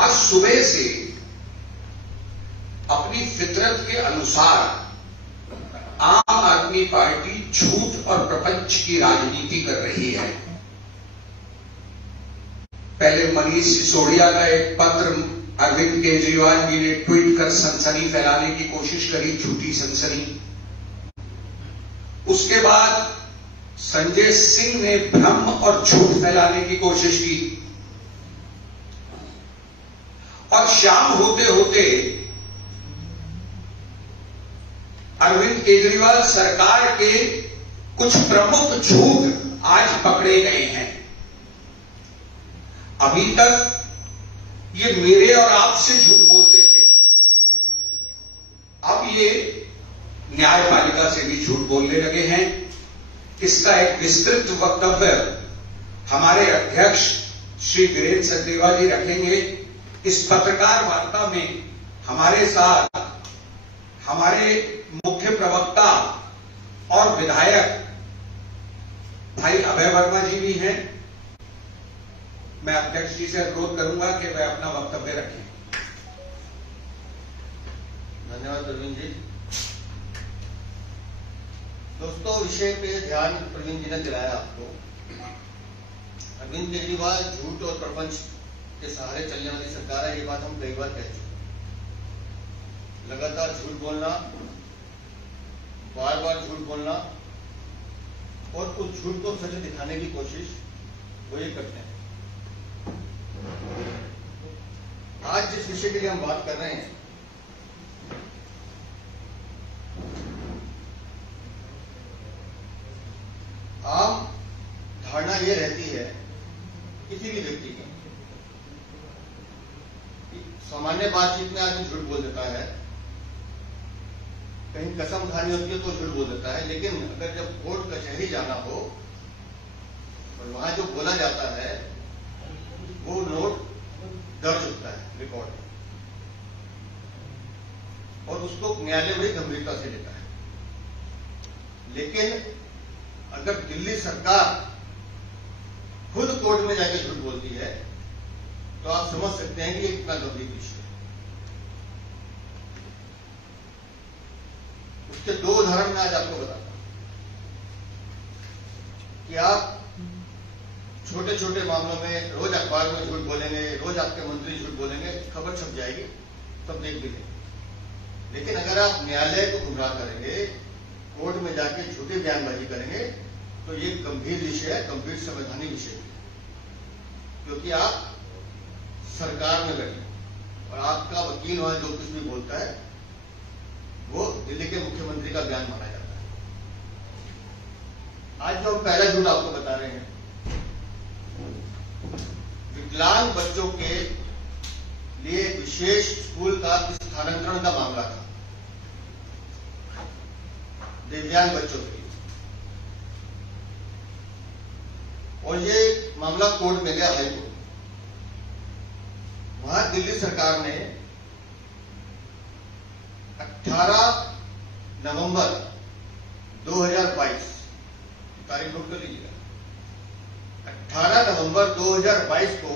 आज सुबह से अपनी फितरत के अनुसार आम आदमी पार्टी झूठ और प्रपंच की राजनीति कर रही है। पहले मनीष सिसोदिया का एक पत्र अरविंद केजरीवाल जी ने ट्वीट कर सनसनी फैलाने की कोशिश करी, झूठी सनसनी। उसके बाद संजय सिंह ने भ्रम और झूठ फैलाने की कोशिश की और शाम होते होते अरविंद केजरीवाल सरकार के कुछ प्रमुख झूठ आज पकड़े गए हैं। अभी तक ये मेरे और आपसे झूठ बोलते थे, अब ये न्यायपालिका से भी झूठ बोलने लगे हैं। इसका एक विस्तृत वक्तव्य हमारे अध्यक्ष श्री वीरेंद्र सचदेवा जी रखेंगे। इस पत्रकार वार्ता में हमारे साथ हमारे मुख्य प्रवक्ता और विधायक भाई अभय वर्मा जी भी हैं। मैं अध्यक्ष जी से अनुरोध करूंगा कि वह अपना वक्तव्य रखें। धन्यवाद प्रवीण जी। दोस्तों, विषय पे ध्यान प्रवीण जी ने दिलाया आपको। अरविंद केजरीवाल झूठ और प्रपंच के सहारे चलने वाली सरकार है, ये बात हम कई बार कह चुके। लगातार झूठ बोलना, बार बार झूठ बोलना और उस झूठ को सच दिखाने की कोशिश वो ये करते हैं। आज जिस विषय के लिए हम बात कर रहे हैं, आम धारणा यह रहती है किसी भी व्यक्ति की, सामान्य बातचीत में आदमी झूठ बोल देता है, कहीं कसम खानी होती है तो झूठ बोल देता है, लेकिन अगर जब कोर्ट कचहरी जाना हो और वहां जो बोला जाता है वो नोट दर्ज होता है रिकॉर्ड में, और उसको न्यायालय बड़ी गंभीरता से लेता है। लेकिन अगर दिल्ली सरकार खुद कोर्ट में जाकर झूठ बोलती है तो आप समझ सकते हैं कि ये कितना गंभीर विषय है। उसके दो उदाहरण मैं आज आपको बताता हूं कि आप छोटे छोटे मामलों में रोज अखबार में झूठ बोलेंगे, रोज आपके मंत्री झूठ बोलेंगे, खबर छप जाएगी, सब देख भी लेंगे। लेकिन अगर आप न्यायालय को गुमराह करेंगे, कोर्ट में जाके झूठी बयानबाजी करेंगे, तो ये गंभीर विषय है, गंभीर संवैधानिक विषय है, क्योंकि आप सरकार में बैठे और आपका वकील वहां जो कुछ भी बोलता है वो दिल्ली के मुख्यमंत्री का बयान माना जाता है। आज जो हम पहला झूठ आपको बता रहे हैं, विकलांग बच्चों के लिए विशेष स्कूल का स्थानांतरण का मामला था, दिव्यांग बच्चों के लिए, और ये मामला कोर्ट में गया, हाई कोर्ट। वहां दिल्ली सरकार ने 18 नवंबर 2022, तारीख नोट कर लीजिएगा, 18 नवंबर 2022 को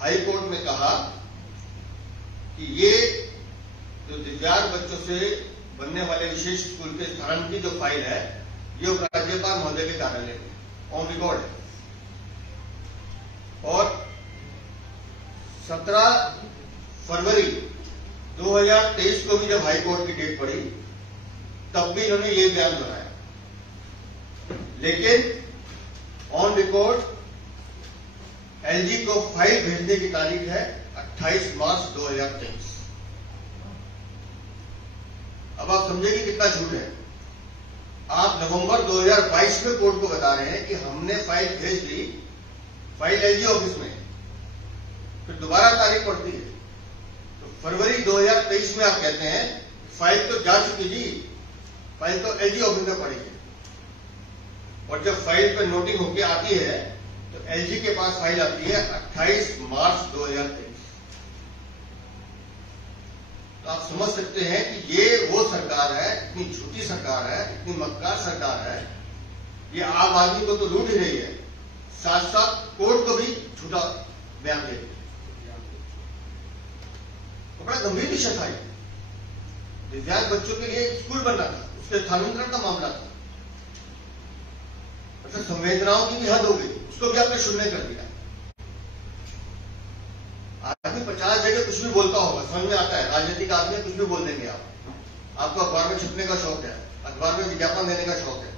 हाई कोर्ट में कहा कि ये जो दिव्यांग बच्चों से बनने वाले विशेष स्कूल के स्थानांतरण की जो फाइल है, ये उपराज्यपाल महोदय के कार्यालय में ऑन रिकॉर्ड है। और 17 फरवरी 2023 को भी जब हाई कोर्ट की डेट पड़ी, तब भी इन्होंने ये बयान बनाया, लेकिन ऑन रिकॉर्ड एलजी को फाइल भेजने की तारीख है 28 मार्च 2023। अब आप समझेंगे कितना झूठ है। आप नवंबर 2022 में कोर्ट को बता रहे हैं कि हमने फाइल भेज दी, फाइल एलजी ऑफिस में, फिर दोबारा तारीख पड़ती है तो फरवरी 2023 में आप कहते हैं फाइल तो जा चुकी जी, फाइल तो एलजी ऑफिस में पड़ी है। और जब फाइल पर नोटिंग होकर आती है तो एलजी के पास फाइल आती है 28 मार्च 2023। तो आप समझ सकते हैं कि ये वो सरकार है, इतनी झूठी सरकार है, इतनी मक्कार सरकार है, ये आम आदमी को तो लूट ही रही है, साथ साथ कोर्ट को भी झूठा बयान दे रही है। तो बड़ा गंभीर विषय था। दिव्यांग बच्चों के लिए स्कूल बनना था, उसके स्थानांतरण का मामला था। अच्छा, संवेदनाओं की भी हद हो गई, उसको भी आपने शून्य कर दिया। आदमी 50 जगह कुछ भी बोलता होगा, समझ में आता है, राजनीतिक आदमी कुछ भी बोल देंगे आपको अखबार में छपने का शौक है, अखबार में विज्ञापन देने का शौक है,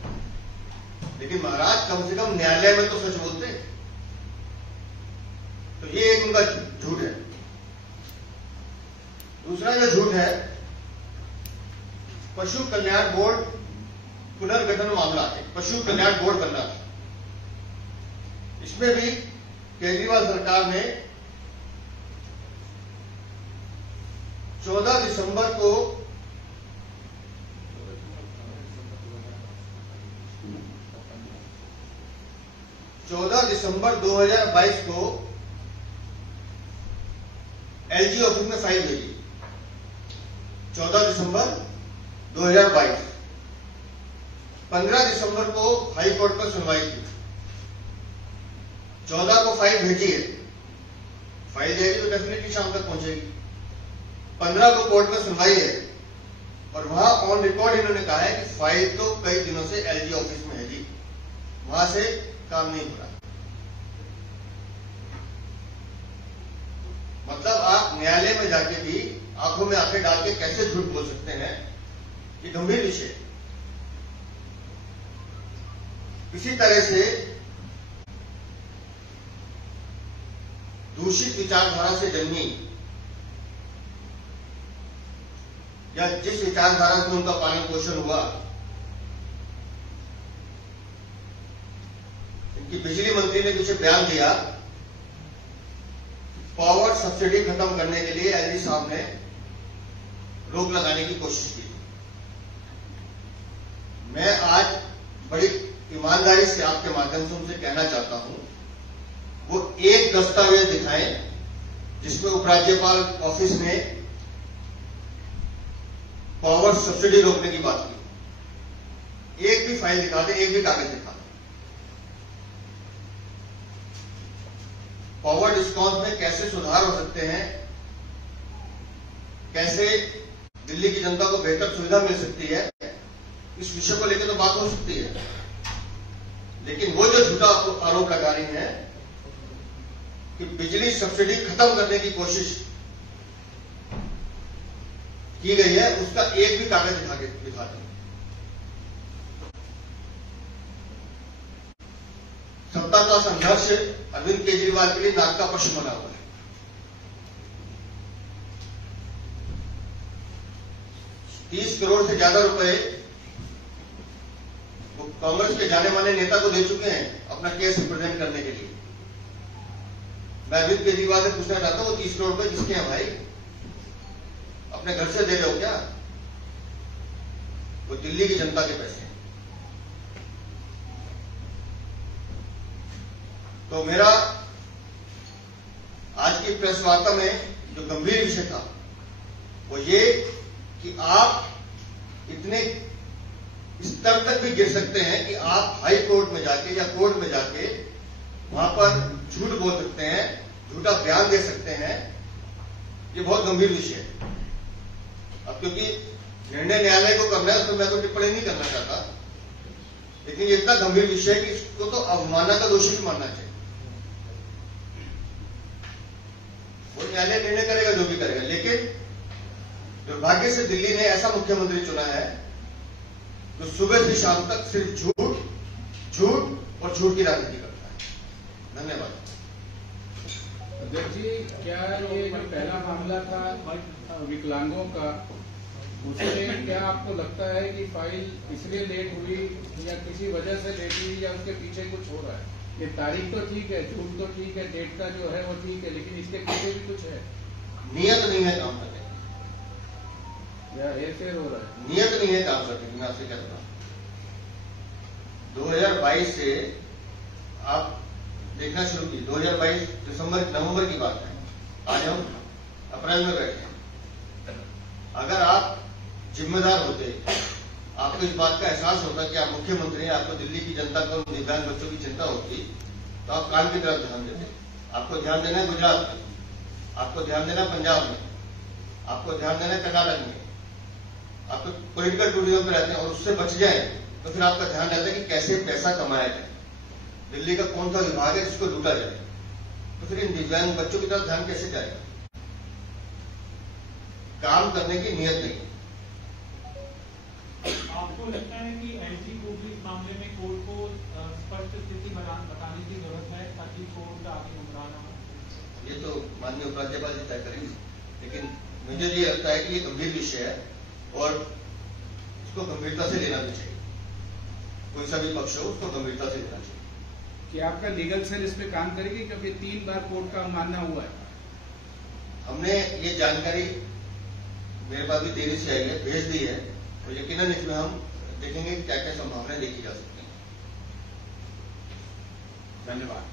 लेकिन महाराज कम से कम न्यायालय में तो सच बोलते हैं। तो ये एक उनका झूठ है। दूसरा जो झूठ है, पशु कल्याण बोर्ड पुनर्गठन मामला है, पशु कल्याण बोर्ड बनना था। इसमें भी केजरीवाल सरकार ने 14 दिसंबर को दिसंबर 2022 को एलजी ऑफिस में फाइल भेजी। 14 दिसंबर 2022। 15 दिसंबर को हाई कोर्ट में सुनवाई की। 14 को फाइल भेजी है, फाइल जाएगी तो डेफिनेटली शाम तक पहुंचेगी। 15 को कोर्ट में सुनवाई है और वहां ऑन रिकॉर्ड इन्होंने कहा है कि फाइल तो कई दिनों से एलजी ऑफिस में है जी, वहां से काम नहीं हो रहा। मतलब आप न्यायालय में जाके भी आंखों में आंखें डाल के कैसे झूठ बोल सकते हैं, ये गंभीर विषय। इसी तरह से दूषित विचारधारा से जन्मी या जिस विचारधारा से उनका पालन पोषण हुआ, इनकी बिजली मंत्री ने पीछे बयान दिया, पावर सब्सिडी खत्म करने के लिए एलजी साहब ने रोक लगाने की कोशिश की। मैं आज बड़ी ईमानदारी से आपके माध्यम से उनसे कहना चाहता हूं, वो एक दस्तावेज दिखाएं जिसमें उपराज्यपाल ऑफिस ने पावर सब्सिडी रोकने की बात की। एक भी फाइल दिखा दें, एक भी कागज दिखा दें। पावर डिस्काउंट में कैसे सुधार हो सकते हैं, कैसे दिल्ली की जनता को बेहतर सुविधा मिल सकती है, इस विषय को लेकर तो बात हो सकती है। लेकिन वो जो झूठा आरोप लगा रही हैं कि बिजली सब्सिडी खत्म करने की कोशिश की गई है, उसका एक भी कागज दिखा दें। सत्ता का संघर्ष अरविंद केजरीवाल के लिए नाक का पशु बना हुआ है। $30 करोड़ से ज्यादा रुपए वो कांग्रेस के जाने माने नेता को दे चुके हैं अपना केस रिप्रेजेंट करने के लिए। मैं अरविंद केजरीवाल से पूछना चाहता हूं, वो 30 करोड़ रुपए किसके हैं भाई? अपने घर से दे रहे हो क्या? वो दिल्ली की जनता के पैसे हैं। तो मेरा आज की प्रेस वार्ता में जो गंभीर विषय था वो ये कि आप इतने स्तर तक भी गिर सकते हैं कि आप हाई कोर्ट में जाके या कोर्ट में जाके वहां पर झूठ बोल सकते हैं, झूठा बयान दे सकते हैं। ये बहुत गंभीर विषय है। अब क्योंकि निर्णय न्यायालय को करना है, उसमें मैं तो टिप्पणी नहीं करना चाहता, लेकिन ये इतना गंभीर विषय है कि इसको तो अवमानना का दोषी भी मानना चाहिए। वो न्यायालय निर्णय करेगा जो भी करेगा, लेकिन दुर्भाग्य से दिल्ली ने ऐसा मुख्यमंत्री चुना है जो सुबह से शाम तक सिर्फ झूठ और झूठ की राजनीति करता है। धन्यवाद। अध्यक्ष जी, क्या ये जो पहला मामला था विकलांगों का, उसमें क्या आपको लगता है कि फाइल इसलिए लेट हुई या किसी वजह से लेट हुई या उसके पीछे कुछ हो रहा है? ये तारीख तो ठीक है, झूठ तो ठीक है, डेट का जो है वो ठीक है, लेकिन इसके पीछे भी कुछ है। नियत नहीं है काम करने या हेरफेर हो रहा है? नियत नहीं है काम करने की। मैं आपसे कहता हूं 2022 से आप देखना शुरू की। 2022 नवंबर की बात है, आज हम अप्रैल में बैठे हैं। अगर आप जिम्मेदार होते, आपको इस बात का एहसास होता कि आप मुख्यमंत्री हैं, आपको दिल्ली की जनता को, दिव्यांग बच्चों की चिंता होती, तो आप काम की तरफ ध्यान देते। आपको ध्यान देना है गुजरात में, आपको ध्यान देना है पंजाब में, आपको ध्यान देना है कर्नाटक में, आप तो पॉलिटिकल टूरिज्म पे रहते हैं और उससे बच जाए तो फिर आपका ध्यान रहता है कि कैसे पैसा कमाया जाए, दिल्ली का कौन सा विभाग है जिसको लूटा जाए, तो फिर इन दिव्यांग बच्चों की तरफ ध्यान कैसे जाएगा? काम करने की नियत नहीं। आपको लगता है कि एलजी को भी इस मामले में कोर्ट को स्पष्ट स्थिति बताने की जरूरत है ताकि कोर्ट आगे गुमराह न हो? ये तो माननीय उपराज्यपाल जी तय करेंगे, लेकिन मुझे ये लगता है कि ये गंभीर विषय है और इसको गंभीरता से लेना भी चाहिए। कोई सा भी पक्ष हो उसको गंभीरता से लेना चाहिए। कि आपका लीगल सेल इस पे काम करेगी, क्योंकि 3 बार कोर्ट का मानना हुआ है। हमने ये जानकारी मेरे पास भी देरी से आई है, भेज दी है, और यकीनन इसमें हम देखेंगे क्या क्या संभावनाएं देखी जा सकती हैं। धन्यवाद।